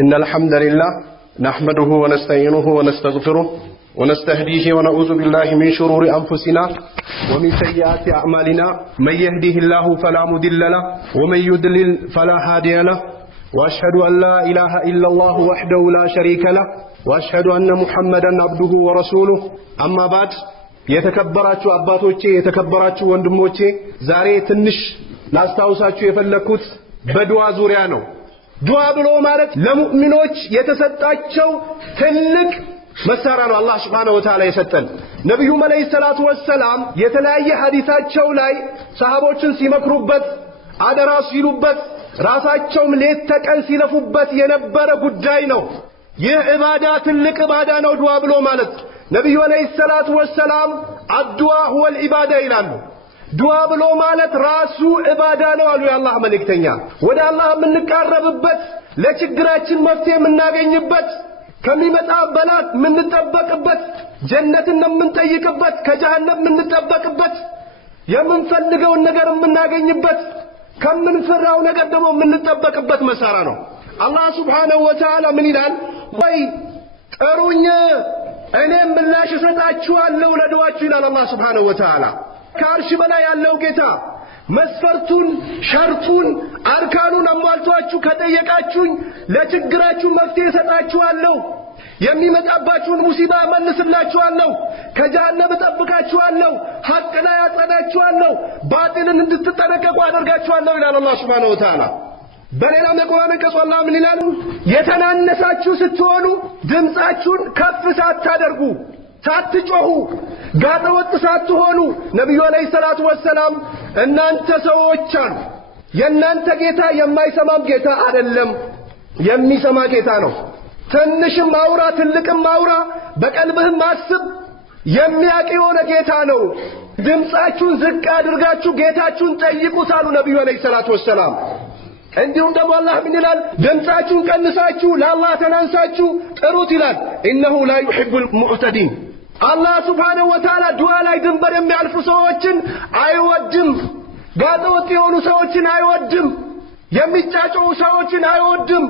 إن الحمد لله نحمده ونستعينه ونستغفره ونستهديه ونعوذ بالله من شرور أنفسنا ومن سيئات أعمالنا من يهده الله فلا مضل له ومن يضلل فلا هادي له وأشهد أن لا إله إلا الله وحده لا شريك له وأشهد أن محمدا عبده ورسوله أما بعد የተከበራችሁ አባቶቼ የተከበራችሁ ወንድሞቼ ዛሬ ትንሽ ላስታውሳችሁ የፈለኩት በዱዓ ዙሪያ ነው። ዱዓ ብሎ ማለት ለሙእሚኖች የተሰጣቸው ትልቅ መሳሪያ ነው አላህ Subhanahu Wa Ta'ala የሰጠን። ነብዩ መለይሂ ሰላቱ ወሰላም የተለያየ ሐዲሳቸው ላይ ሰሃቦችን ሲመክሩበት አደራ ሲሉበት ራሳቸውም ሌት ተቀን ሲለፉበት የነበረ ጉዳይ ነው። ይህ ኢባዳ ትልቅ ኢባዳ ነው ዱዓ ብሎ ማለት። ነብዩ አለይሂ ሰላቱ ወሰላም አዱዓ هو العباده ይላሉ። ዱዓ ብሎ ማለት ራሱ ኢባዳ ነው አሉ የአላህ መልእክተኛ። ወደ አላህ የምንቃረብበት ለችግራችን መፍትሄ የምናገኝበት ከሚመጣ በላት የምንጠበቅበት ጀነትን የምንጠይቅበት ከጀሃነም የምንጠበቅበት የምንፈልገውን ነገር የምናገኝበት ከምንፈራው ነገር ደግሞ የምንጠበቅበት መሳሪያ ነው። አላህ Subhanahu Wa Ta'ala ምን ይላል? ወይ ጥሩኝ እኔም ምላሽ እሰጣችኋለሁ ለዱዓችሁ ይላል አላህ Subhanahu Wa Ta'ala። ከአርሽ በላይ ያለው ጌታ መስፈርቱን ሸርጡን አርካኑን አሟልቷችሁ ከጠየቃችሁኝ ለችግራችሁ መፍትሄ እሰጣችኋለሁ፣ የሚመጣባችሁን ሙሲባ መልስላችኋለሁ፣ ከጀሃነም እጠብቃችኋለሁ፣ ሐቅ ላይ አጸናችኋለሁ፣ ባጢልን እንድትጠነቀቁ አደርጋችኋለሁ ይላል አላህ Subhanahu Wa Ta'ala። በሌላ የቁርአን አንቀጽ አላህ ምን ይላል? የተናነሳችሁ ስትሆኑ ድምጻችሁን ከፍ ሳታደርጉ ሳትጮሁ ጋጠወጥ ሳትሆኑ ነብዩ አለይሂ ሰላቱ ወሰላም እናንተ ሰዎች አሉ የእናንተ ጌታ የማይሰማም ጌታ አይደለም፣ የሚሰማ ጌታ ነው። ትንሽም አውራ ትልቅም አውራ በቀልብህም ማስብ የሚያውቅ የሆነ ጌታ ነው። ድምጻችሁን ዝቅ አድርጋችሁ ጌታችሁን ጠይቁት አሉ ነብዩ አለይሂ ሰላቱ ወሰላም። እንዲሁም ደግሞ አላህ ምን ይላል? ድምጻችሁን ቀንሳችሁ ለአላህ ተናንሳችሁ ጥሩት ይላል። ኢነሁ ላ ዩሂቡል ሙዕተዲን። አላህ Subhanahu Wa Ta'ala ዱዓ ላይ ድንበር የሚያልፉ ሰዎችን አይወድም። ጋጠወጥ የሆኑ ሰዎችን አይወድም። የሚጫጩ ሰዎችን አይወድም።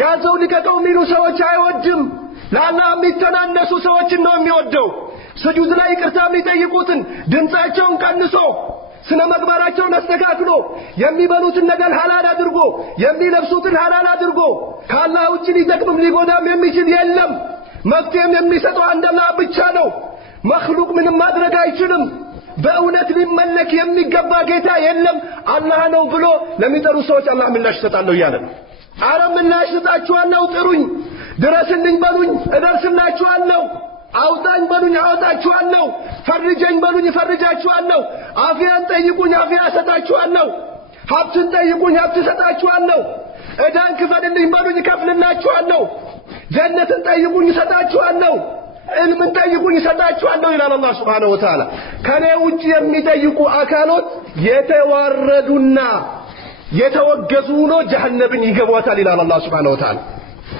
ያዘው ልቀቀው የሚሉ ሰዎች አይወድም። ለአላህ የሚተናነሱ ሰዎችን ነው የሚወደው። ስጁድ ላይ ይቅርታ የሚጠይቁትን ድምጻቸውን ቀንሶ ስነ ምግባራቸውን አስተካክሎ የሚበሉትን ነገር ሐላል አድርጎ የሚለብሱትን ሐላል አድርጎ ከአላህ ውጪ ሊጠቅም ሊጎዳም የሚችል የለም። መፍትሄም የሚሰጠው አንድ አላህ ብቻ ነው። መኽሉቅ ምንም ማድረግ አይችልም። በእውነት ሊመለክ የሚገባ ጌታ የለም አላህ ነው ብሎ ለሚጠሩ ሰዎች አላህ ምላሽ ይሰጣለሁ እያለ ነው። አረ ምላሽ ሰጣችኋለሁ፣ ጥሩኝ፣ ድረስልኝ በሉኝ እደርስላችኋለሁ፣ አውጣኝ በሉኝ አወጣችኋለሁ፣ ፈርጀኝ በሉኝ እፈርጃችኋለሁ፣ አፊያን ጠይቁኝ አፊያ እሰጣችኋለሁ፣ ሀብትን ጠይቁኝ ሀብት እሰጣችኋለሁ፣ ዕዳን ክፈልልኝ በሉኝ እከፍልላችኋለሁ፣ ጀነትን ጠይቁኝ እሰጣችኋለሁ፣ ዕልምን ጠይቁኝ እሰጣችኋለሁ ይላል አላህ Subhanahu Wa Ta'ala። ከኔ ውጪ የሚጠይቁ አካሎች የተዋረዱና የተወገዙ ነው ጀሃነምን ይገቧታል ይላል አላህ Subhanahu Wa Ta'ala።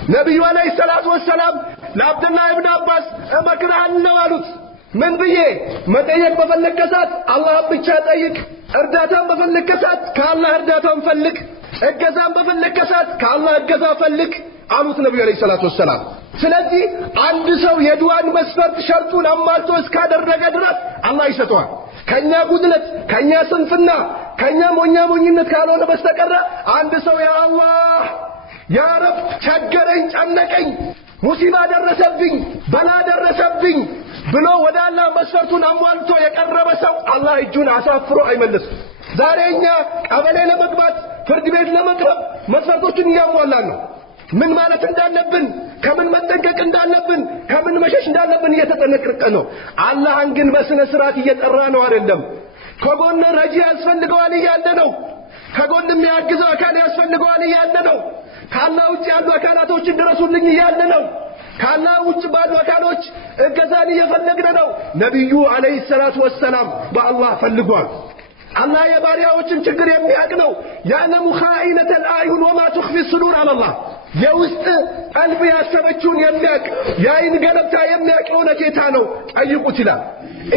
ነብዩ አለይሂ ሰላቱ ወሰላም ለአብዱላህ ኢብኑ አባስ እመክርሃለሁ አሉት። ምን ብዬ? መጠየቅ በፈለግህ ሰዓት አላህን ብቻ ጠይቅ፣ እርዳታን በፈለግህ ሰዓት ከአላህ እርዳታን ፈልግ፣ እገዛን በፈለግህ ሰዓት ከአላህ እገዛ ፈልግ አሉት ነብዩ አለይሂ ሰላቱ ወሰላም። ስለዚህ አንድ ሰው የዱዓን መስፈርት ሸርጡን አሟልቶ እስካደረገ ድረስ አላህ ይሰጠዋል። ከኛ ጉድለት ከኛ ስንፍና ከኛ ሞኝነት ካልሆነ በስተቀር አንድ ሰው ያ አላህ ያ ረብ ቸገረኝ ጨነቀኝ ሙሲባ ደረሰብኝ በላ ደረሰብኝ ብሎ ወደ አላህ መስፈርቱን አሟልቶ የቀረበ ሰው አላህ እጁን አሳፍሮ አይመልስም። ዛሬኛ ቀበሌ ለመግባት ፍርድ ቤት ለመቅረብ መስፈርቶችን እያሟላን ነው። ምን ማለት እንዳለብን ከምን መጠንቀቅ እንዳለብን ከምን መሸሽ እንዳለብን እየተጠነቀቅን ነው። አላህን ግን በስነ ስርዓት እየጠራ ነው አይደለም። ከጎን ረጂ ያስፈልገዋል እያለ ነው። ከጎን የሚያግዘው አካል ያስፈልገዋል እያለ ነው። ከአላህ ውጭ ያሉ አካላቶችን ድረሱልኝ እያለ ነው። ከአላህ ውጭ ባሉ አካሎች እገዛን እየፈለግን ነው። ነብዩ አለይሂ ሰላቱ ወሰላም በአላህ ፈልጓል። አላህ የባሪያዎችን ችግር የሚያውቅ ነው። ያለሙ ኻኢነተል አዩን ወማ ትኽፊ ሱዱር አላህ የውስጥ ቀልብ ያሰበችውን የሚያውቅ የአይን ገለብታ የሚያውቅ የሆነ ጌታ ነው። ጠይቁት ይላል።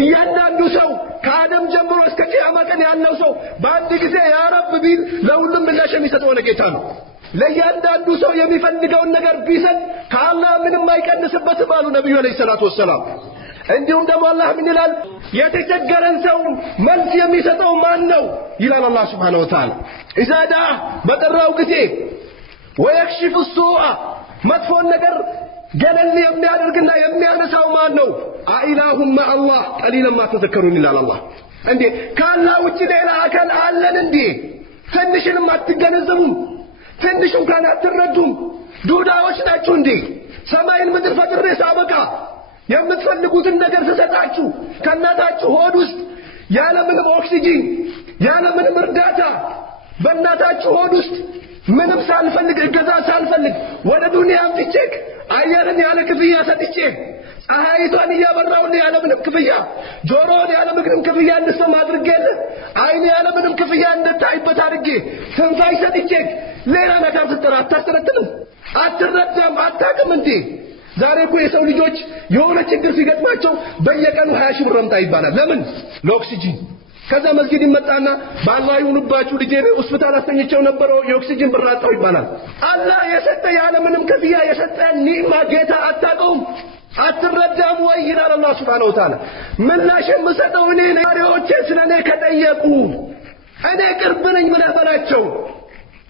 እያንዳንዱ ሰው ከአደም ጀምሮ እስከ ቂያማ ቀን ያለው ሰው በአንድ ጊዜ ያ ረብ ቢል ለሁሉም ምላሽ የሚሰጥ የሆነ ጌታ ነው። ለእያንዳንዱ ሰው የሚፈልገውን ነገር ቢሰጥ ከአላህ ምንም አይቀንስበትም አሉ ነብዩ አለይሂ ሰላቱ ወሰላም። እንዲሁም ደግሞ አላህ ምን ይላል? የተቸገረን ሰው መልስ የሚሰጠው ማን ነው ይላል አላህ Subhanahu Wa Ta'ala። ኢዛ ዳአ በጠራው ጊዜ ወይክሽፍ ሱአ መጥፎን ነገር ገለል የሚያደርግና የሚያነሳው ማን ነው? አኢላሁም አላህ ቀሊለን ማ ተዘከሩን ይላል አላህ። እንዴ ከአላህ ውጪ ሌላ አካል አለን እንዴ? ትንሽንም አትገነዘቡም? ትንሽ እንኳን አትረዱም? ዱዳዎች ናችሁ እንዴ? ሰማይን ምድር ፈጥሬ ሳበቃ የምትፈልጉትን ነገር ተሰጣችሁ ከእናታችሁ ሆድ ውስጥ ያለምንም ኦክሲጂን ያለምንም እርዳታ በእናታችሁ ሆድ ውስጥ ምንም ሳልፈልግ እገዛ ሳልፈልግ ወደ ዱንያ አምጥቼክ አየርን ያለ ክፍያ ሰጥቼ ፀሐይቷን እያበራሁልህ ያለምንም ክፍያ ጆሮን ያለምንም ክፍያ እንድሰማ አድርጌልህ አይን ያለምንም ክፍያ እንድታይበት አድርጌ ትንፋሽ ሰጥቼክ ሌላ ነገር ስትጠራ አታስተረትንም? አትረዳም? አታውቅም እንዴ? ዛሬ እኮ የሰው ልጆች የሆነ ችግር ሲገጥማቸው በየቀኑ 20 ሺህ ብር አምጣ ይባላል። ለምን? ለኦክሲጂን። ከዛ መስጊድ ይመጣና በአላህ ይሁንባችሁ ልጄ ሆስፒታል አስተኝቼው ነበር የኦክሲጂን ብር አጣው ይባላል። አላህ የሰጠ ያለ ምንም ክፍያ የሰጠ ኒዕማ ጌታ አታውቀውም? አትረዳም ወይ ይላል አላህ Subhanahu Wa Ta'ala። ምላሽ የምሰጠው እኔ ነኝ። ባሪያዎቼ ስለኔ ከጠየቁ እኔ ቅርብ ነኝ ብለህ በላቸው።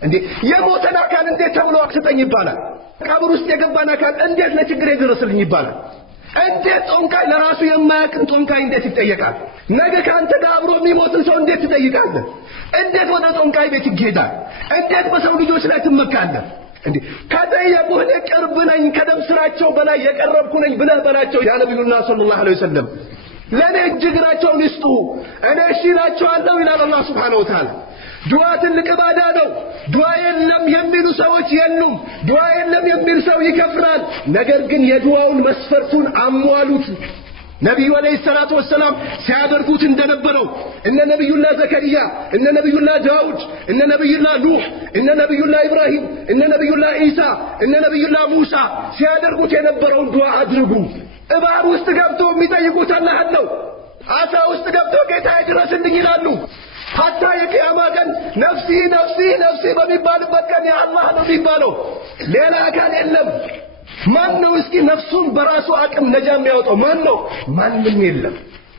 እንዴ የሞተን አካል እንዴት ተብሎ አክስጠኝ ይባላል? ቀብር ውስጥ የገባን አካል እንዴት ለችግር ይደረስልኝ ይባላል? እንዴት ጦንካይ ለራሱ የማያውቅን ጦንካይ እንዴት ይጠየቃል? ነገ ካንተ ጋር አብሮ የሚሞትን ሰው እንዴት ትጠይቃለህ? እንዴት ወደ ጦንካይ ቤት ይሄዳል? እንዴት በሰው ልጆች ላይ ትመካለህ? እንዴ ከጠየቁህ እኔ ቅርብ ነኝ ከደም ስራቸው በላይ የቀረብኩ ነኝ ብለህ በላቸው ያ ነብዩላህ ሰለላሁ ዐለይሂ ወሰለም። ለኔ እጅግራቸውን ይስጡ እኔ እሺ እላቸዋለሁ ይላል አላህ Subhanahu Wa Ta'ala። ዱዓ ትልቅ ባዳ ነው። ዱዓ የለም የሚሉ ሰዎች የሉም። ዱዓ የለም የሚል ሰው ይከፍራል። ነገር ግን የዱዓውን መስፈርቱን አሟሉት። ነብዩ አለይሂ ሰላቱ ወሰላም ሲያደርጉት እንደነበረው እነ ነብዩላህ ዘከሪያ እነ ነብዩላህ ዳውድ እነ ነብዩላህ ኑህ እነ ነብዩላህ ኢብራሂም እነ ነብዩላህ ኢሳ እነ ነብዩላህ ሙሳ ሲያደርጉት የነበረውን ዱዓ አድርጉ። እባብ ውስጥ ገብተው የሚጠይቁት አላህ ነው። አሳ ውስጥ ገብተው ጌታ ይድረስልኝ ይላሉ። ሐታ የቂያማ ቀን ነፍሲ ነፍሲ ነፍሲ በሚባልበት ቀን የአላህ ነው የሚባለው ሌላ አካል የለም። ማን ነው እስኪ ነፍሱን በራሱ አቅም ነጃ የሚያወጣው? ማን ነው? ማንም የለም።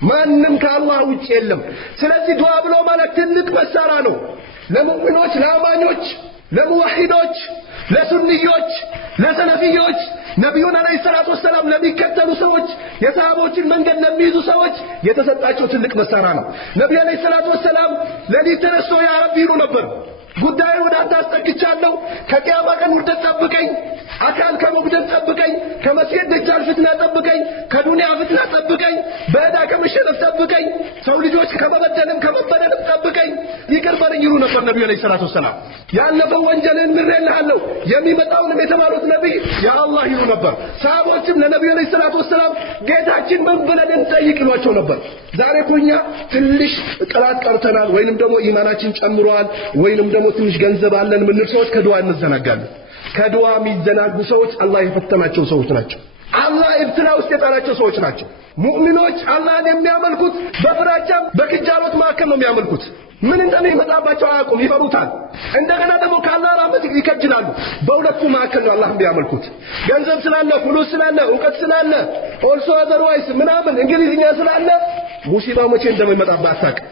ማንም ከአላህ ውጭ የለም። ስለዚህ ዱዓ ብሎ ማለት ትልቅ መሳሪያ ነው ለሙእሚኖች፣ ለአማኞች፣ ለሙወሂዶች፣ ለሱንዮች፣ ለሰለፊዮች ነብዩን አለይሂ ሰላቱ ወሰላም ለሚከተሉ ሰዎች የሰሃቦችን መንገድ ለሚይዙ ሰዎች የተሰጣቸው ትልቅ መሳሪያ ነው። ነብዩ አለይሂ ሰላቱ ወሰላም ለሊት ተነስተው ያ ረቢ ይሉ ነበር። ጉዳዩ ወደ አንተ አስጠግቻለሁ። ከቂያማ ቀን ውርደት ጠብቀኝ፣ አካል ከመጉደል ጠብቀኝ፣ ከመስጊድ ደጃል ፍትና ጠብቀኝ፣ ከዱንያ ፍትና ጠብቀኝ፣ በዕዳ ከመሸነፍ ጠብቀኝ፣ ሰው ልጆች ከመበደልም ከመበደልም ጠብቀኝ፣ ይቅር በለኝ ይሉ ነበር ነብዩ አለይሂ ሰላቱ ወሰላም። ያለፈው ወንጀልን ምሬልሃለሁ የሚመጣውንም የተባሉት ነብይ ያ አላህ ይሉ ነበር። ሰሃቦችም ለነብዩ አለይሂ ሰላቱ ወሰላም ጌታችን ምን ብለን እንጠይቅ ይሏቸው ነበር። ዛሬ እኮ እኛ ትንሽ ቅላት ቀርተናል ወይንም ደግሞ ኢማናችን ጨምሯል ወይንም ደግሞ ትንሽ ገንዘብ አለን ምን ሰዎች ከዱዓ እንዘናጋለን። ከዱዓ የሚዘናጉ ሰዎች አላህ የፈተናቸው ሰዎች ናቸው። አላህ ኢብትላ ውስጥ የጣላቸው ሰዎች ናቸው። ሙእሚኖች አላህን የሚያመልኩት በፍራቻም በክጃሎት መካከል ነው የሚያመልኩት። ምን እንደሚመጣባቸው አያውቁም፣ ይፈሩታል። እንደገና ደግሞ ከአላህ ራህመት ይከጅላሉ። በሁለቱ መካከል ነው አላህን የሚያመልኩት። ገንዘብ ስላለ፣ ፍሉስ ስላለ፣ ዕውቀት ስላለ፣ ኦልሶ አዘርዋይስ ምናምን እንግሊዝኛ ስላለ ሙሲባ መቼ እንደሚመጣበት አታውቅም።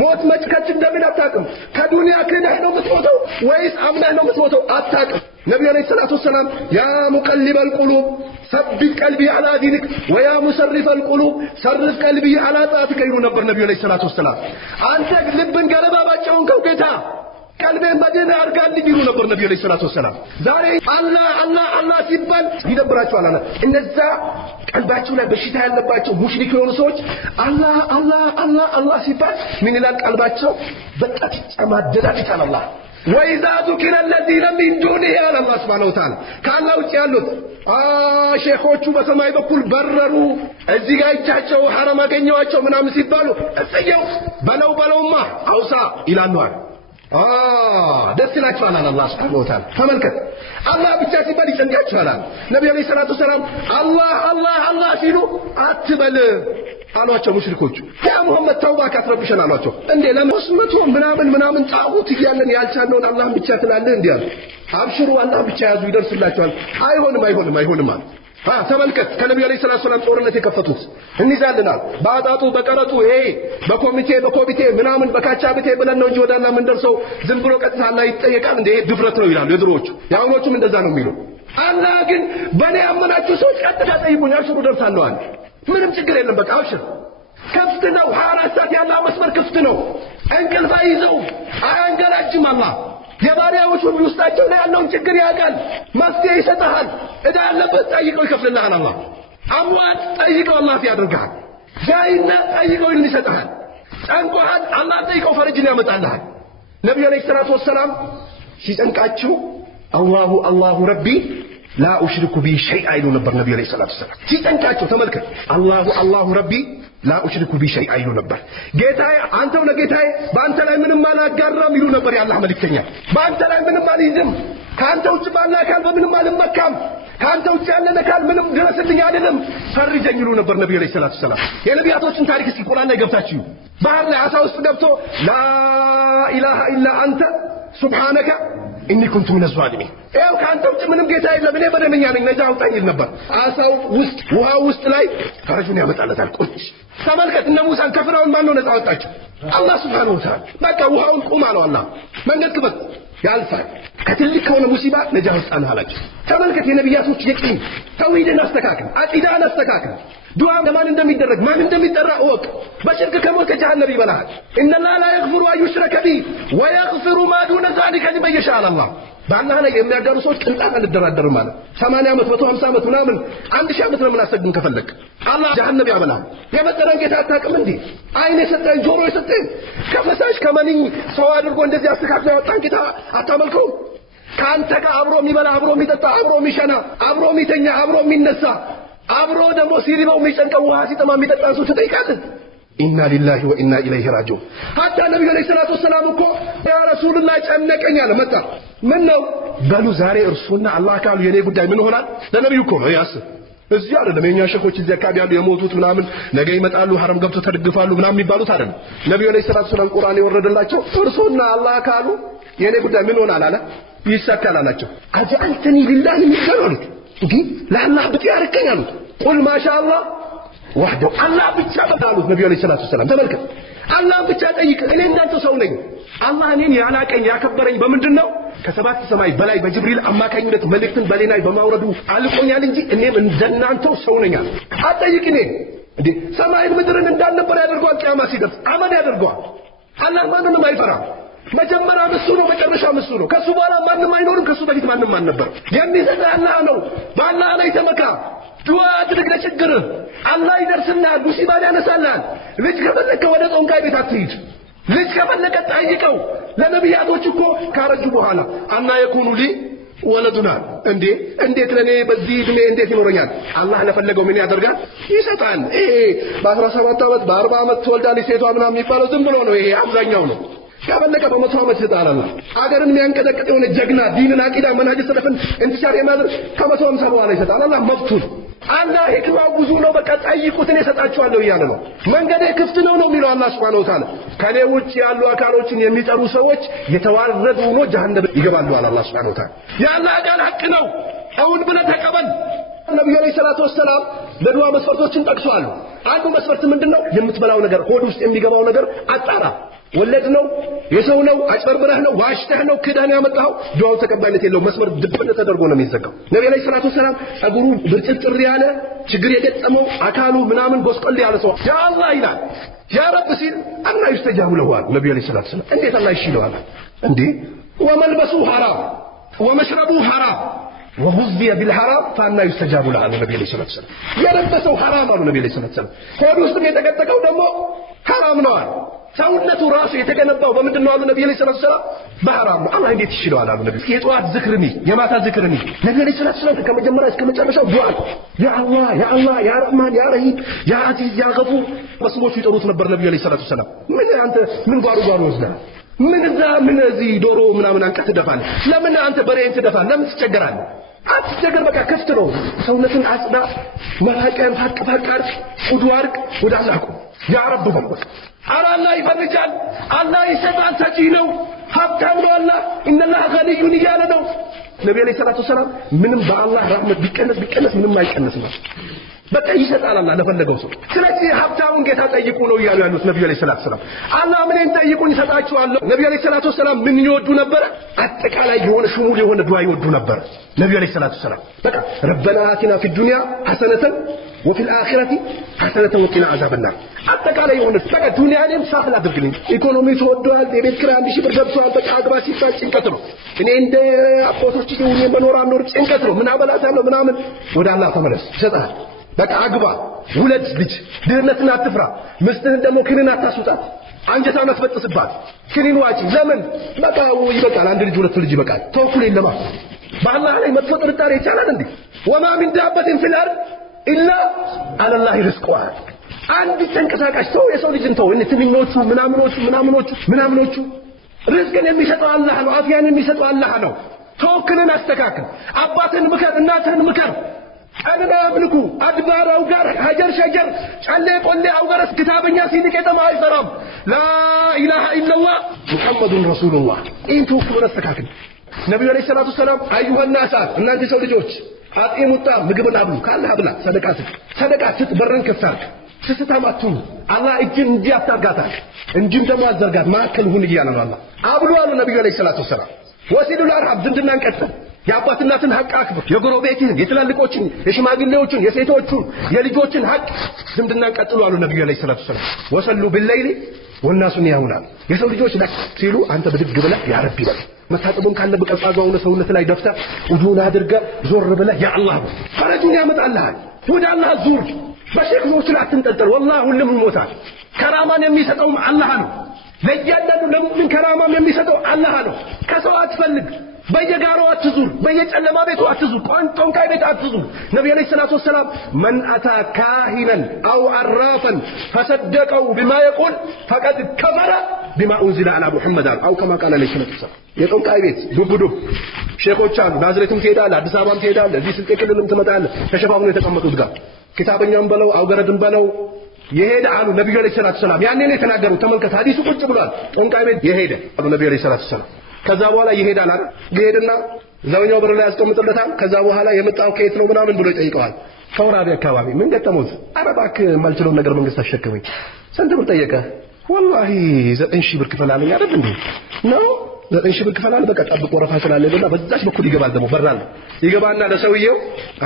ሞት መቼ ከች እንደምን አታውቅም። ከዱንያ ክህደህ ነው የምትሞተው ወይስ አምነህ ነው የምትሞተው አታውቅም። ነብዩ አለይሂ ሰላቱ ወሰላም ያ ሙቀሊበል ቁሉብ ሰብት ቀልቢ አላ ዲንክ ወያ ሙሰርፈል ቁሉብ ሰርፍ ቀልቢ አላ ጣዓቲከ ይሉ ነበር ነብዩ አለይሂ ሰላቱ ወሰላም። አንተ ልብን ገለባባቸውን ከውከታ ቀልቤን በዲን አርጋልኝ ይሉ ነበር ነብዩ አለይሂ ሰላቱ ወሰላም። ዛሬ አላህ አላህ አላህ ሲባል ይደብራቸዋል። አላህ እነዛ ቀልባቸው ላይ በሽታ ያለባቸው ሙሽሪክ የሆኑ ሰዎች አላህ አላህ አላህ አላህ ሲባል ምን ይላል? ቀልባቸው በጣም ይጨማደዳል ይላል አላህ። ወኢዛ ذكر الذين من دونه على الله سبحانه وتعالى ከአላህ ውጭ ያሉት ሼኾቹ በሰማይ በኩል በረሩ እዚህ ጋር እጃቸው ሐረም አገኘዋቸው ምናምን ሲባሉ እሰየው በለውማ አውሳ ይላሉ። ደስ ይላቸዋል አላህ Subhanahu Wa Ta'ala። ተመልከት አላህ ብቻ ሲባል ይጨንቃቸዋል። ነብዩ አለይሂ ሰላቱ ወሰላም አላህ አላህ አላህ ሲሉ አትበል አሏቸው ሙሽሪኮቹ። ያ ሙሐመድ ተውባ ካትረብሸን አሏቸው። እንዴ ለመስመቱ ምናምን ጣዖት ይያለን ያልቻለውን አላህን ብቻ ትላለህ እንዴ አሉ። አብሽሩ አላህ ብቻ ያዙ ይደርስላችኋል። አይሆንም አሉ። ተመልከት ከነብዩ አለይሂ ሰላም ጦርነት የከፈቱት እንይዛልናል ባጣጡ በቀረጡ በኮሚቴ ምናምን በካቻብቴ ብለን ነው እንጂ ወዳና ምን ደርሰው ዝም ብሎ ቀጥታ አላህ ይጠየቃል እንዴ ድፍረት ነው ይላሉ የድሮዎቹ። ያውኖቹም እንደዛ ነው የሚሉ። አላህ ግን በእኔ ያመናችሁ ሰዎች ቀጥታ ጠይቁኝ አብሽሩ ደርሳለሁ አለ። ምንም ችግር የለም በቃ አብሽር። ክፍት ነው 24 ሰዓት ያለው መስመር ክፍት ነው። እንቅልፍ አይዘው አያንገላጅም አላህ። የባሪያዎች ሁሉ ውስጣቸው ላይ ያለውን ችግር ያውቃል። መፍትሄ ይሰጣል። እዳ ያለበት ጠይቀው ይከፍልልሃል አላህ። አምዋት ጠይቀው አላህ ያደርጋል። ጃይና ጠይቀው ይሰጣል። ጨንቆሃል አላህ ጠይቀው ፈርጅን ያመጣልሃል። ነብዩ አለይሂ ሰላቱ ወሰለም ሲጨንቃቸው አላሁ ረቢ ላ ኡሽሪኩ ቢ ሸይአ ይሉ ነበር ነብዩ አለይሂ ሰላቱ ወሰለም ሲጨንቃቸው። ተመልከት አላሁ ረቢ ላ ኡሽሪኩ ቢ ሸይአ ይሉ ነበር። ጌታዬ አንተው ለጌታዬ በአንተ ላይ ምንም አላጋራም ይሉ ነበር የአላህ መልእክተኛ። በአንተ ላይ ምንም አልይዝም፣ ካንተ ውጭ ባለ አካል በምንም አልመካም፣ ካንተ ውጭ ያለ አካል ምንም ድረስልኝ አይደለም ፈርጀኝ ይሉ ነበር ነብዩ አለይሂ ሰላቱ ወሰለም። የነቢያቶችን ታሪክ እስኪ ቁርአን ላይ ገብታችሁ ባህር ላይ አሳ ውስጥ ገብቶ ላ ኢላሃ ኢላ አንተ ሱብሃነከ ኢኒ ኩንቱ ሚነ ዛሊሚን ያው ካንተ ውጭ ምንም ጌታ የለም እኔ በደለኛ ነኝ ነጃ አውጣኝ ይል ነበር። አሳው ውስጥ ውሃው ውስጥ ላይ ፈርጁን ያመጣለታል። ቁጭ ተመልከት እነ ሙሳን ከፍራውን ማን ነው ነፃ አወጣቸው? አላህ ሱብሃነሁ ወተዓላ። በቃ ውሃውን ቁም አለው አላህ። መንገድ ክፈት ያልፋል። ከትልቅ ከሆነ ሙሲባ ነጃ አውጣን አላቸው። ተመልከት የነቢያቶች የቂን ተውሂድን አስተካክል፣ አቂዳን አስተካክል። ዱዓ ለማን እንደሚደረግ ማን እንደሚጠራ እወቅ። በሽርክ ከሞት ከጀሃነም ይበላል። ኢነላህ ላ የግፊሩ አን ዩሽረከ ቢሂ ወየግፊሩ ማ ዱነ ዛሊከ ሊመን የሻእ አላህ። በአላህ ላይ የሚያጋሩ ሰዎች ቅንጣት አንደራደርም ማለት 80 ዓመት 150 ዓመት ምናምን 1000 ዓመት ነው ምናሰግን ከፈለክ አላህ ጀሃነም ያበላል። የመጠረን ጌታ አታውቅም እንዴ? አይን የሰጠኝ ጆሮ የሰጠኝ ከፈሳሽ ከመንኝ ሰው አድርጎ እንደዚህ አስተካክሎ ያወጣን ጌታ አታመልከው? ካንተ ጋር አብሮ የሚበላ አብሮ የሚጠጣ አብሮ የሚሸና አብሮ የሚተኛ አብሮ የሚነሳ አብሮ ደግሞ ሲሪባው የሚጨንቀው ውሃ ሲጠማ የሚጠጣን ሰው ትጠይቃለህ? ኢና ሊላሂ ወኢና ኢለይሂ ራጂዑን። ሐታ ነብዩ አለይሂ ሰላቱ ወሰላም እኮ ያ ረሱላህ ጨነቀኝ አለ። መጣ ምን ነው በሉ ዛሬ እርሱና አላህ ካሉ የኔ ጉዳይ ምን ሆናል? ለነብዩ እኮ ነው ያስ እዚህ አይደለም የኛ ሸኾች እዚህ አካባቢ ያሉ የሞቱት ምናምን ነገ ይመጣሉ ሐረም ገብቶ ተደግፋሉ ምናምን የሚባሉት አይደለም። ነብዩ አለይሂ ሰላቱ ወሰላም ቁርአን የወረደላቸው እርሱና አላህ ካሉ የኔ ጉዳይ ምን ሆናል አለ። ይሳካል አላቸው። አጀአልተኒ ሊላሂ ሚሰሩት እንዴ ለአላህ ብቻ ያርቀኝ አሉት። ቁል ማሻአላህ ወህደው አላህ ብቻ በቃሉት ነብዩ አለይሂ ሰላቱ ወሰላም። ተመልከት አላህ ብቻ ጠይቅ። እኔ እንዳንተ ሰው ነኝ። አላህ እኔን ያላቀኝ ያከበረኝ በምንድነው? ከሰባት ሰማይ በላይ በጅብሪል አማካኝነት መልእክትን በሌላይ በማውረዱ አልቆኛል እንጂ እኔም እንደናንተው ሰው ነኝ አለ። አጠይቅ እኔ እንዴ ሰማይን ምድርን እንዳልነበር ያደርገዋል። ቂያማ ሲደርስ አመድ ያደርገዋል። አላህ ማንንም አይፈራም። መጀመሪያ እሱ ነው፣ መጨረሻ እሱ ነው። ከሱ በኋላ ማንንም አይኖርም፣ ከሱ በፊት ማንንም አልነበረም። የሚሰጥ አላህ ነው። በአላህ ላይ ተመካ። ዱዓ አድርግ ለችግር አላህ ይደርስልሃል፣ ሙሲባን ያነሳልሃል። ልጅ ከፈለከ ወደ ጦንቃይ ቤት አትሂድ። ልጅ ከፈለከ ጠይቀው። ለነቢያቶች እኮ ካረጁ በኋላ አና የኩኑ ሊ ወለዱና እንዴት ለኔ በዚህ እድሜ እንዴት ይኖረኛል? አላህ ለፈለገው ምን ያደርጋል? ይሰጣል። በ17 ዓመት በ40 ዓመት ትወልዳለች ሴቷ ምናምን የሚባለው ዝም ብሎ ነው። ይሄ አብዛኛው ነው። ከፈለገ በ100 ዓመት ይሰጣል አላህ። አገርን የሚያንቀጠቅጥ የሆነ ጀግና ዲንን አቂዳ መንሃጅ ሰለፍን እንትሻር የማድረግ ከ150 በኋላ ይሰጣል አላህ መብቱን። አላህ ህክማው ብዙ ነው። በቃ ጠይቁት እኔ እሰጣችኋለሁ እያለ ነው። መንገዴ ክፍት ነው የሚለው አላህ ሱብሓነሁ ወተዓላ። ከኔ ውጭ ያሉ አካሎችን የሚጠሩ ሰዎች የተዋረዱ ሆኖ ጀሃነም ይገባሉ አለ አላህ ሱብሓነሁ ወተዓላ። የአላህ ቃል ሐቅ ነው። አሁን ብለህ ተቀበል። ነብዩ አለይሂ ሰላቱ ወሰላም ለዱዓ መስፈርቶችን ጠቅሰዋል። አንዱ መስፈርት ምንድነው? የምትበላው ነገር ሆድ ውስጥ የሚገባው ነገር አጣራ። ወለድ ነው የሰው ነው አጭበርብረህ ነው ዋሽተህ ነው ክዳህ ነው ያመጣው ዱዓው ተቀባይነት የለው። መስመር ድብን ተደርጎ ነው የሚዘጋው። ነብዩ አለይሂ ሰላቱ ወሰላም ጸጉሩ ብርጭጭር ያለ ችግር የገጠመው አካሉ ምናምን ጎስቆል ያለ ሰው ያ አላህ ይላል ያ ረብ ሲል አና ይስተጃቡ له ነብዩ አለይሂ ሰላቱ ወሰላም እንዴት አላህ ይሽለዋል እንዴ? ወመልበሱ ሐራም ወመሽረቡ ሐራም ወሁዚ بالحرام فانا يستجاب له ነብዩ አለይሂ ሰላቱ ወሰላም። የለበሰው ሐራም አሉ ነብዩ አለይሂ ሰላቱ ወሰላም። ሆድ ውስጥ የተቀጠቀው ደግሞ ሐራም ነው አሉ። ሰውነቱ ራሱ የተገነባው በምንድነው አሉ ነብዩ አለይሂ ሰላቱ ወሰላም? በሐራም ነው። አላህ እንዴት ይሽለዋል አሉ ነብዩ። የጧት ዝክርኒ የማታ ዝክርኒ ነብዩ አለይሂ ሰላቱ ወሰላም ከመጀመሪያ እስከ መጨረሻው ዱዓ ያ አላህ ያ አላህ ያ ረህማን ያ ረሂም ያ አዚዝ ያ ገፉር በስሞቹ ይጠሩት ነበር ነብዩ አለይሂ ሰላቱ ወሰላም። ምን አንተ ምን ጓሩ ወስደህ ምን እዚህ ዶሮ ምናምን አንቀት ትደፋለህ? ለምን አንተ በሬን ትደፋለህ? ለምን ትቸገራለህ? አትቸገር በቃ ክፍት ነው ሰውነትን አጽዳ መራቀን ፈቅፈቃር ኡድዋርቅ ወደ አላህ ቆም ያ ረብ በልበስ አላህ ይፈርጃል አላህ ይሰጣል ሰጪ ነው ሀብታም ነው አላህ ኢነላህ ገኒዩን እያለ ነው ነብዩ አለይሂ ሰላቱ ሰላም ምንም በአላህ ረህመት ቢቀነስ ምንም አይቀነስም በቃ ይሰጣል አላህ ለፈለገው ሰው ስለዚህ ሀብታሙን ጌታ ጠይቁ ነው ይያሉ ያሉት ነብዩ አለይሂ ሰላቱ ሰላም አላህ ምንን ጠይቁኝ ይሰጣችኋለሁ ነብዩ አለይሂ ሰላቱ ሰላም ምን ይወዱ ነበር አጠቃላይ የሆነ ሽሙል የሆነ ዱዓ ይወዱ ነበር ነብዩ አለይሂ ሰላቱ ሰላም በቃ ረበና አቲና ፊ ዱንያ ሐሰነተን وفي الآخرة حسنة وقنا عذاب النار አጠቃላይ የሆነ በቃ ዱንያንም ሳህል አድርግልኝ ኢኮኖሚ ተወዷል የቤት ኪራይ 1000 ብር ገብቷል በቃ አግባ ሲባል ጭንቀት ነው እኔ እንደ አፖቶች ይሁን የመኖር ጭንቀት ነው ምን አበላታለሁ ምናምን ወደ አላህ ተመለስ ይሰጣል በቃ አግባ ሁለት ልጅ ድህነትን አትፍራ ምስትህን ደግሞ ክንን አታስውጣት አንጀታን አትበጥስባት ክንን ዋጪ ለምን በቃ ይበቃል አንድ ልጅ ሁለት ልጅ ይበቃል ተወኩል የለማ በአላህ ላይ መጥፎ ጥርጣሬ ይቻላል እንዴ ወማ ሚን ዳበትን في الارض الا على الله رزقها አንድ ተንቀሳቃሽ ሰው የሰው ልጅ እንተው እነ ትንኞቹ ምናምኖቹ ርዝቅን የሚሰጠው አላህ ነው አፍያን የሚሰጠው አላህ ነው ተወክልን አስተካክል አባትን ምከር እናትህን ምከር أنا أملكه أدبار أوجار هجر شجر على قل أوجار كتابنا سيدك يتما يسرم لا إله إلا الله محمد رسول الله إنتوا كلنا استكاكن النبي عليه الصلاة والسلام أيها الناس الناس يسوي جوج أطعموا الطعام مجبن أبلو كله أبلا صدقات برن كسرك ستتامتون الله إجن جاب ترجعتك إنجم جماعة زرقات ما كلهم يجينا الله أبلو على النبي عليه الصلاة والسلام وسيد الأرحب زندنا نكتب የአባት እናትን ሐቅ አክብር የጎረቤትህን የትላልቆችን የሽማግሌዎችን የሴቶችን የልጆችን ሐቅ ዝምድናን ቀጥሉ አሉ ነብዩ አለይሂ ሰላቱ ሰላም ወሰሉ بالليل والناس يهون የሰው ልጆች ለክ ሲሉ አንተ ብድግ ብለህ ያ ረቢ በል መታጠቡን ካለብህ ቀዝቃዛውን ሰውነት ላይ ደፍተህ ውዱን አድርገህ ዞር ብለህ ያ አላህ ፈረጁን ያመጣልሃል ወደ አላህ ዙር በሸክሞች ላይ አትንጠልጠል والله ሁሉም ይሞታል ከራማን የሚሰጠው አላህ ነው ለእያንዳንዱ ለሙእሚን ከራማን የሚሰጠው አላህ ነው ከሰው አትፈልግ በየጋራው አትዙር በየጨለማ ቤቱ አትዙር ቋንቋንቃይ ቤት አትዙር ነብዩ አለይሂ ሰላቱ ወሰለም من اتى كاهنا او عرافا فصدقوا بما يقول فقد كفر بما انزل على محمد او كما قال عليه الصلاه والسلام የቋንቋይ ቤት ዱብዱ ሼኾች አሉ ናዝሬትም ትሄዳለህ አዲስ አበባም ትሄዳለህ እዚህ ስልጤ ክልልም ትመጣለህ ተሸፋፍነው የተቀመጡት ጋር ኪታበኛም በለው አውገረድም በለው የሄደ አሉ ነብዩ አለይሂ ሰላቱ ወሰለም ያኔ ነው የተናገሩ ተመልከት ሐዲሱ ቁጭ ብሏል ቋንቋይ ቤት የሄደ አሉ ነብዩ አለይሂ ሰላቱ ወሰለም ከዛ በኋላ ይሄዳል አይደል ይሄድና ዘውኛው በር ላይ ያስቀምጥለታል ከዛ በኋላ የመጣው ከየት ነው ምናምን ብሎ ይጠይቀዋል ከወራቢ አካባቢ ምን ገጠመውት አረባክ ማልችለው ነገር መንግስት አሸከመኝ ስንት ብር ጠየቀ والله 9000 ብር ክፈላለኝ አይደል እንዴ ነው 9000 ብር ክፈላል በቃ ጠብቆ ረፋ ስላለና በዛች በኩል ይገባል ደግሞ በራል ይገባና ለሰውየው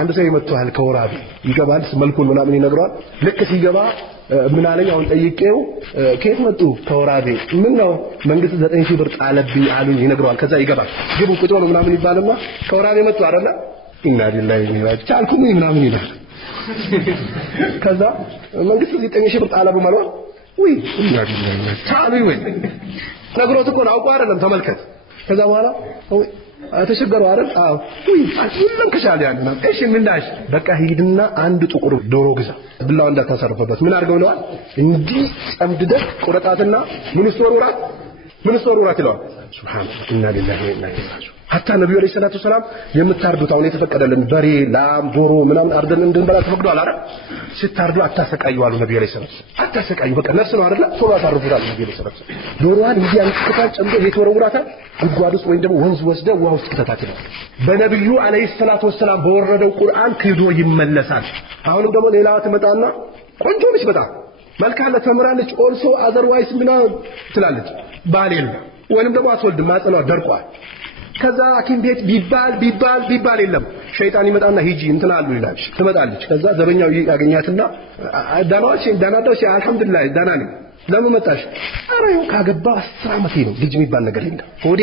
አንድ ሰው ይመጣል ከወራቢ ይገባል መልኩን ምናምን ይነግረዋል ልክ ሲገባ ምን አለኝ አሁን ጠይቄው ከየት መጡ ከወራቤ ምን ነው መንግስት 9000 ብር ጣለብኝ አሉኝ ይነግረዋል ከዛ ይገባል ግቡ ቁጭ ነው ምናምን ይባልና ከወራቤ መጡ አይደለ ኢና ሊላሂ ወኢና ኢለይሂ ቻልኩኝ ምናምን ይላል ከዛ መንግስት 9000 ብር ጣለብ ማለት ወይ ኢና ሊላሂ ታሉ ወይ ነግሮት እኮ ነው አውቆ አይደለም ተመልከት ከዛ በኋላ ተሸገረው አይደል አው ወይ ሁሉም ከሻለ ያለና እሺ ምንዳሽ በቃ ሂድና አንድ ጥቁር ዶሮ ግዛ ብላው እንዳታሰርፈበት ምን አድርገው ነው እንጂ ጸምድደህ ቁረጣትና ምን ስተወሩራት ይላል ሱብሃንአላህ ኢና ሊላሂ ወኢና ኢለይሂ ራጂዑን hatta ነብዩ አለይሂ ሰላቱ ሰላም የምታርዱት አሁን የተፈቀደልን በሬ ላም ዶሮ ምናምን አርደን እንድንበላ ተፈቅዷል አይደል ሲታርዱ አታሰቃዩ አሉ ነብዩ አለይሂ ሰላቱ አታሰቃዩ በቃ ነፍስ ነው አይደል ቶሎ አታርዱታል ነብዩ አለይሂ ሰላቱ ዶሮዋን እንዲህ አንስከታል ጨምዶ የተወረውራታል ጉድጓድ ውስጥ ወይ ደግሞ ወንዝ ወስደው ውሃ ውስጥ ከተታተለ በነብዩ አለይሂ ሰላቱ ሰላም በወረደው ቁርአን ክዶ ይመለሳል አሁንም ደግሞ ሌላዋ ትመጣና ቆንጆ ነች በጣም መልካለ ተምራለች ኦልሶ አዘርዋይስ ምና ትላለች ባሌል ወንም ደግሞ አትወልድም ማጸኗ ደርቋል ከዛ አኪም ቤት ቢባል የለም ሸይጣን ይመጣና ሂጂ እንትና አሉ ይላል ትመጣለች ከዛ ዘበኛው ያገኛትና ዳናዳሽ አልহামዱሊላህ ዳና ነኝ ለምን መጣሽ አራዩ ካገባ 10 አመቴ ነው ልጅ የሚባል ነገር የለም ሆዴ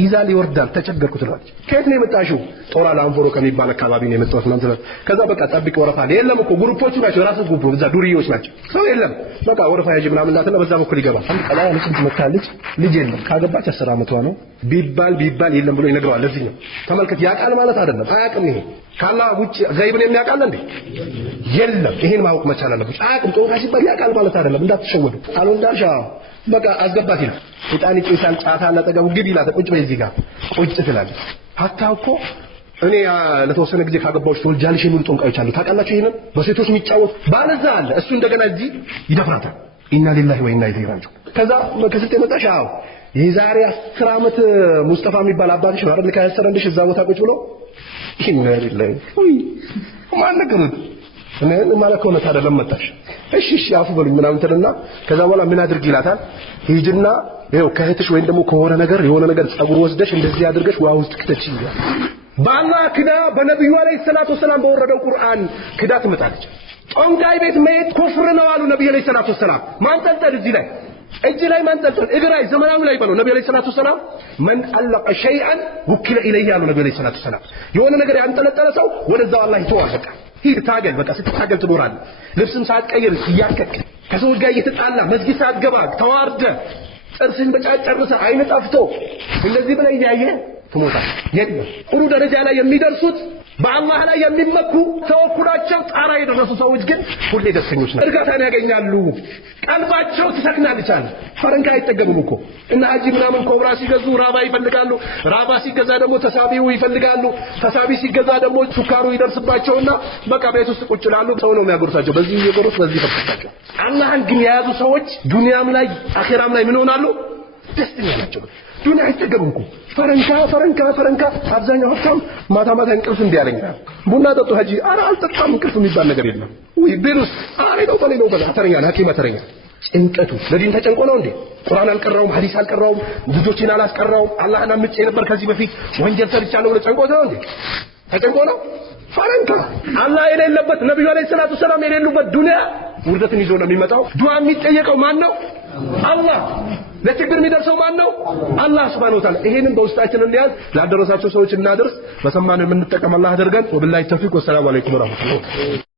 ይዛል ይወርዳል ተቸገርኩ ትላለች ከየት ነው የመጣሽው ጦራ ላምቦሮ ከሚባል አካባቢ ነው የመጣሁት ማለት ነው ከዛ በቃ ጠብቂ ወረፋ የለም እኮ ግሩፖቹ ናቸው ራሱ ግሩፕ በዛ ዱርዬዎች ናቸው ሰው የለም በቃ ወረፋ ያጅ ምናምን እናትና በዛ በኩል ይገባል አንድ ቀላ ያለች ትመጣለች ልጅ የለም ካገባች 10 አመቷ ነው ቢባል የለም ብሎ ይነግረዋል ለዚህ ነው ተመልከት ያቃል ማለት አይደለም አያቅም ይሄ ካላ ውጭ ዘይብን የሚያቃል እንዴ የለም ይሄን ማወቅ መቻል አለበት አያቅም ጦራ ሲባል ያቃል ማለት አይደለም እንዳትሸወዱ አሉ እንዳሻ በቃ አስገባት ይላል እጣን ይጨሳል ጫታ አላጠገቡ ግድ ይላል ቁጭ በይ እዚህ ጋር ቁጭ ትላለች ሀታ እኮ እኔ ለተወሰነ ጊዜ ካገባዎች ተወልጃለሽ የሚሉ ጦንቃዮች አሉ ታውቃላችሁ ይሄንን በሴቶች የሚጫወት ባለዛ አለ እሱ እንደገና እዚህ ይደፍራታል ኢና ሊላሂ ወኢና ኢለይሂ ራጂዑን ከዛ ከስልጤ መጣሽ አዎ የዛሬ 10 አመት ሙስጠፋ የሚባል አባትሽ ነው አይደል ካያሰረንሽ እዛ ቦታ ቁጭ ብሎ ኢና ሊላሂ ማን ነገሩት እኔ ማለት ነው ታደለም መጣሽ እሺ አፉ በሉኝ ምናምን ተለና ከዛ በኋላ ምን አድርግ ይላታል ሂጅና ይሄው ከህትሽ ወይን ደግሞ ከሆነ ነገር የሆነ ነገር ጸጉር ወስደሽ እንደዚህ አድርገሽ ዋው ውስጥ ክትች ይላል በአላህ ክዳ በነብዩ አለይሂ ሰላቱ ሰላም በወረደው ቁርአን ክዳ ትመጣለች ጦንጋይ ቤት መሄድ ኩፍር ነው አሉ ነብዩ አለይሂ ሰላቱ ሰላም ማንጠልጠል እዚህ ላይ እጅ ላይ ማንጠልጠል እግራይ ዘመናዊ ላይ ባለው ነብዩ አለይሂ ሰላቱ ሰላም من علق شيئا وكل اليه አሉ ነብዩ አለይሂ ሰላቱ ሰላም የሆነ ነገር ያንጠለጠለ ሰው ወደዛው አላህ ይተዋል በቃ ይታገል በቃ ስትታገል ትኖራለህ ልብስም ሳትቀይር ሲያከክ ከሰው ጋር እየተጣላ መስጊድ ሳትገባ ተዋርደ ጥርስን በጫጨርሰ አይነ ጠፍቶ እንደዚህ ብለህ ያየ ትሞታለህ የለም ሁሉ ደረጃ ላይ የሚደርሱት በአላህ ላይ የሚመኩ ተወኩላቸው ጣራ የደረሱ ሰዎች ግን ሁሌ ደስተኞች ናቸው እርጋታን ያገኛሉ ቀልባቸው ተሰክናለች ፈረንካ አይጠገቡም እኮ እና ሀጂ ምናምን ኮብራ ሲገዙ ራባ ይፈልጋሉ ራባ ሲገዛ ደግሞ ተሳቢው ይፈልጋሉ ተሳቢ ሲገዛ ደግሞ ሱካሩ ይደርስባቸውና በቃ ቤት ውስጥ ቁጭ ይላሉ ሰው ነው የሚያጎርሳቸው በዚህ የጎርስ በዚህ ፈጥታቸው አላህን ግን የያዙ ሰዎች ዱንያም ላይ አኺራም ላይ ምን ሆናሉ ደስተኛ ናቸው ዱንያ አይጠገቡም እኮ ፈረንካ አብዛኛው ሀብታም ማታ እንቅልፍ እንዲያለኝ ቡና ጠጡ ሀጂ አረ አልጠጣም እንቅልፍ የሚባል ነገር የለም ወይ ቢሉስ አረ ነው በሌላ ተረኛ ሐኪም ተረኛ ጭንቀቱ ለዲን ተጨንቆ ነው እንዴ ቁርአን አልቀራውም ሐዲስ አልቀራውም ልጆችን አላስቀራውም አላህን አምጬ ነበር ከዚህ በፊት ወንጀል ሰርቻለሁ ብሎ ጨንቆ ነው እንዴ ተጨንቆ ነው ፈረንካ አላህ የሌለበት ነብዩ አለይሂ ሰላቱ ሰላም የሌሉበት ዱንያ ውርደትን ይዞ ነው የሚመጣው ዱዓ የሚጠየቀው ማን ነው አላህ ለችግር የሚደርሰው ማን ነው አላህ Subhanahu Wa Ta'ala ይሄንን በውስጣችን እንያዝ ላደረሳቸው ሰዎች እናድርስ በሰማነው የምንጠቀም አላህ አድርገን ወብላሂ ተውፊቅ ወሰላሙ አለይኩም ወራህመቱላህ